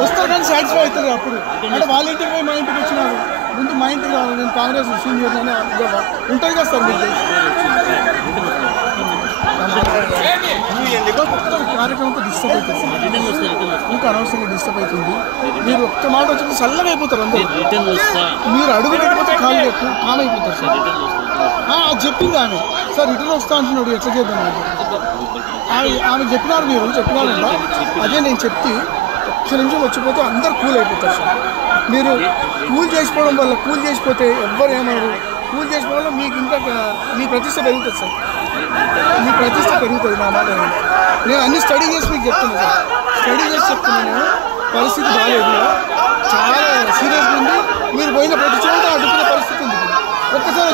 వస్తా కానీ సాటిస్ఫై అవుతుంది అప్పుడు అంటే వాళ్ళ ఇంటికి పోయి మా ఇంటికి వచ్చినారు ముందు మా ఇంటికి రావాలి నేను కాంగ్రెస్ సీనియర్ అని ఉంటుంది కదా సార్ మీకు కార్యక్రమంతో డిస్టర్బ్ అవుతుంది ఇంకా అనవసరంగా డిస్టర్బ్ అవుతుంది మీరు ఒక్క మాట వచ్చి చల్లగా అయిపోతారు అందరూ మీరు అడుగు పెట్టిపోతే కాలు ఎక్కువ కామ్ అయిపోతారు సార్ అది చెప్పింది ఆమె సార్ రిటర్న్ వస్తా అంటున్నాడు ఎట్లా చేద్దాం ఆమె చెప్పినారు మీరు చెప్పినారు అదే నేను చెప్తే ఒక్క నిమిషం వచ్చిపోతే అందరు కూల్ అయిపోతారు సార్ మీరు కూల్ చేసిపోవడం వల్ల కూల్ చేసిపోతే ఎవ్వరు ఏమన్నారు కూల్ చేసిపోవడం వల్ల మీకు ఇంకా మీ ప్రతిష్ట పెరుగుతుంది సార్ మీ ప్రతిష్ట పెరుగుతుంది నా మాట నేను అన్ని స్టడీ చేసి మీకు చెప్తున్నాను సార్ స్టడీ చేసి చెప్తున్నాను నేను పరిస్థితి బాగాలేదు చాలా సీరియస్గా ఉంది మీరు పోయిన ప్రతి చోట అడ్డుకునే పరిస్థితి ఉంది ఒక్కసారి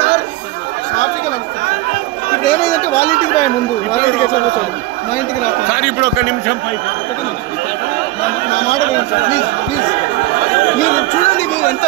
సార్ షాపింగ్ నడుస్తుంది ఇప్పుడు ఏమైందంటే వాళ్ళ ఇంటికి పోయా ముందు వాళ్ళ ఇంటికి ఎట్లా పోతాడు మా ఇంటికి రాకుండా సార్ ఇప్పుడు ఒక నిమిషం నా మాట వినండి సార్ ప్లీజ్ ప్లీజ్ మీరు చూడండి మీరు ఎంత